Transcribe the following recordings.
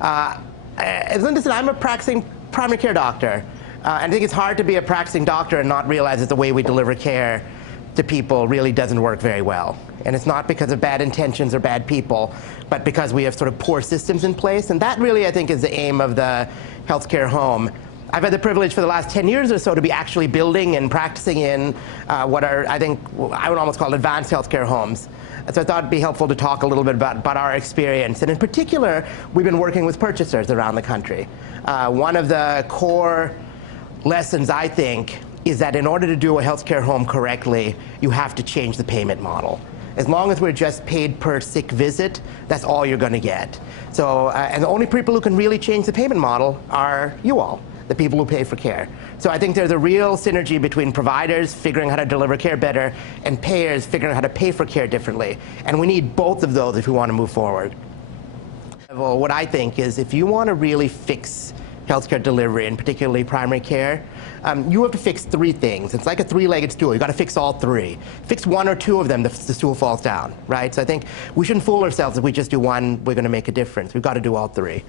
Listen, I'm a practicing primary care doctor. And I think it's hard to be a practicing doctor and not realize that the way we deliver care to people really doesn't work very well. And it's not because of bad intentions or bad people, but because we have sort of poor systems in place. And that really, I think, is the aim of the healthcare home. I've had the privilege for the last 10 years or so to be actually building and practicing in what are, I think, I would almost call advanced healthcare homes. So I thought it'd be helpful to talk a little bit about our experience. And in particular, we've been working with purchasers around the country. One of the core lessons, I think, is that in order to do a healthcare home correctly, you have to change the payment model. As long as we're just paid per sick visit, that's all you're going to get. So, and the only people who can really change the payment model are you all, the people who pay for care. So I think there's a real synergy between providers figuring how to deliver care better and payers figuring out how to pay for care differently. And we need both of those if we want to move forward. Well, what I think is if you want to really fix healthcare delivery, and particularly primary care, you have to fix three things. It's like a three-legged stool. You've got to fix all three. Fix one or two of them, the stool falls down, right? So I think we shouldn't fool ourselves if we just do one, we're going to make a difference. We've got to do all three.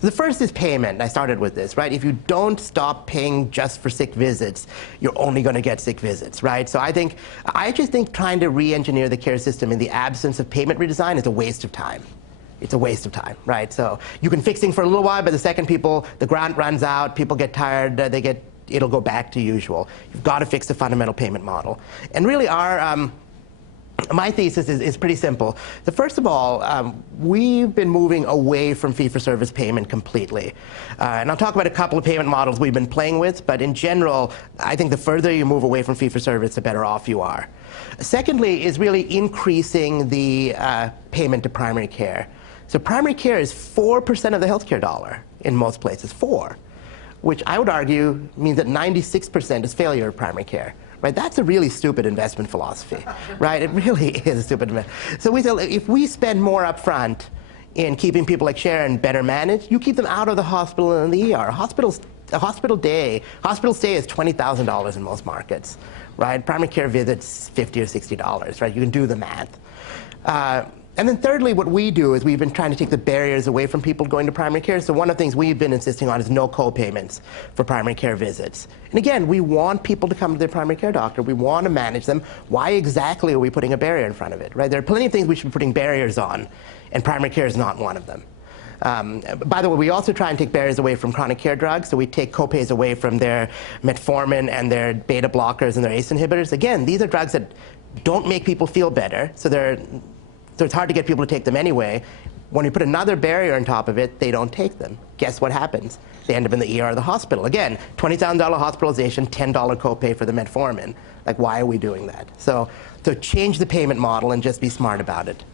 The first is payment. I started with this, right? If you don't stop paying just for sick visits, you're only going to get sick visits, right? So I just think trying to re-engineer the care system in the absence of payment redesign is a waste of time. It's a waste of time, right? So you can fix things for a little while, but the second the grant runs out, people get tired, it'll go back to usual. You've got to fix the fundamental payment model. And really my thesis is pretty simple. So first of all, we've been moving away from fee-for-service payment completely. And I'll talk about a couple of payment models we've been playing with, but in general, I think the further you move away from fee-for-service, the better off you are. Secondly is really increasing the payment to primary care. So primary care is 4% of the healthcare dollar in most places, 4%, which I would argue means that 96% is failure of primary care. Right? That's a really stupid investment philosophy, right? It really is a stupid investment. So we say, if we spend more upfront in keeping people like Sharon better managed, you keep them out of the hospital and the ER. A hospital stay is $20,000 in most markets, right? Primary care visits, $50 or $60, right? You can do the math. And then thirdly, what we do is we've been trying to take the barriers away from people going to primary care. So one of the things we've been insisting on is no co-payments for primary care visits. And again, we want people to come to their primary care doctor. We want to manage them. Why exactly are we putting a barrier in front of it, right? There are plenty of things we should be putting barriers on, and primary care is not one of them. By the way, we also try and take barriers away from chronic care drugs. So we take co-pays away from their metformin and their beta blockers and their ACE inhibitors. Again, these are drugs that don't make people feel better. So it's hard to get people to take them anyway. When you put another barrier on top of it, they don't take them. Guess what happens? They end up in the ER or the hospital. Again, $20,000 hospitalization, $10 copay for the metformin. Like, why are we doing that? So change the payment model and just be smart about it.